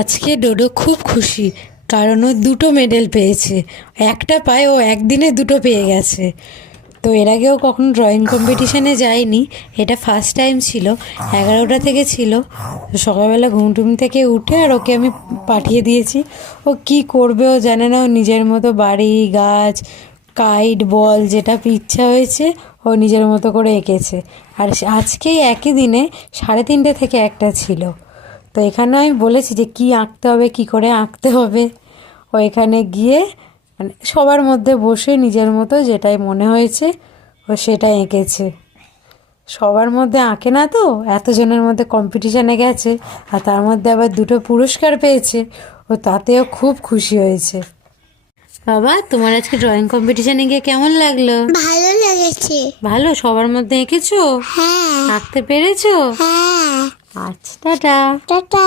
আজকে ডোডো খুব খুশি, কারণ ও দুটো মেডেল পেয়েছে। একটা পায়, ও একদিনে দুটো পেয়ে গেছে। তো এর আগেও কখনো ড্রয়িং কম্পিটিশানে যায়নি, এটা ফার্স্ট টাইম ছিল। 11টা থেকে ছিল। তো সকালবেলা ঘুম থেকে উঠে আর ওকে আমি পাঠিয়ে দিয়েছি। ও কি করবে ও জানে না। ও নিজের মতো বাড়ি, গাছ, কাইট, বল যেটা ইচ্ছা হয়েছে ও নিজের মতো করে এঁকেছে। আর আজকেই একই দিনে 3:30 থেকে একটা ছিল। তো এখানে আমি বলেছি যে কী আঁকতে হবে, কী করে আঁকতে হবে। ও এখানে গিয়ে মানে সবার মধ্যে বসে নিজের মতো যেটাই মনে হয়েছে ও সেটা এঁকেছে। সবার মধ্যে আঁকে না, তো এতজনের মধ্যে কম্পিটিশানে গেছে আর তার মধ্যে আবার দুটো পুরস্কার পেয়েছে। ও তাতেও খুব খুশি হয়েছে। বাবা, তোমার আজকে ড্রয়িং কম্পিটিশানে গিয়ে কেমন লাগলো? ভালো লেগেছে। ভালো? সবার মধ্যে এঁকেছো? হ্যাঁ। আঁকতে পেরেছো? হ্যাঁ। আচ্ছা, টাটা। টাটা।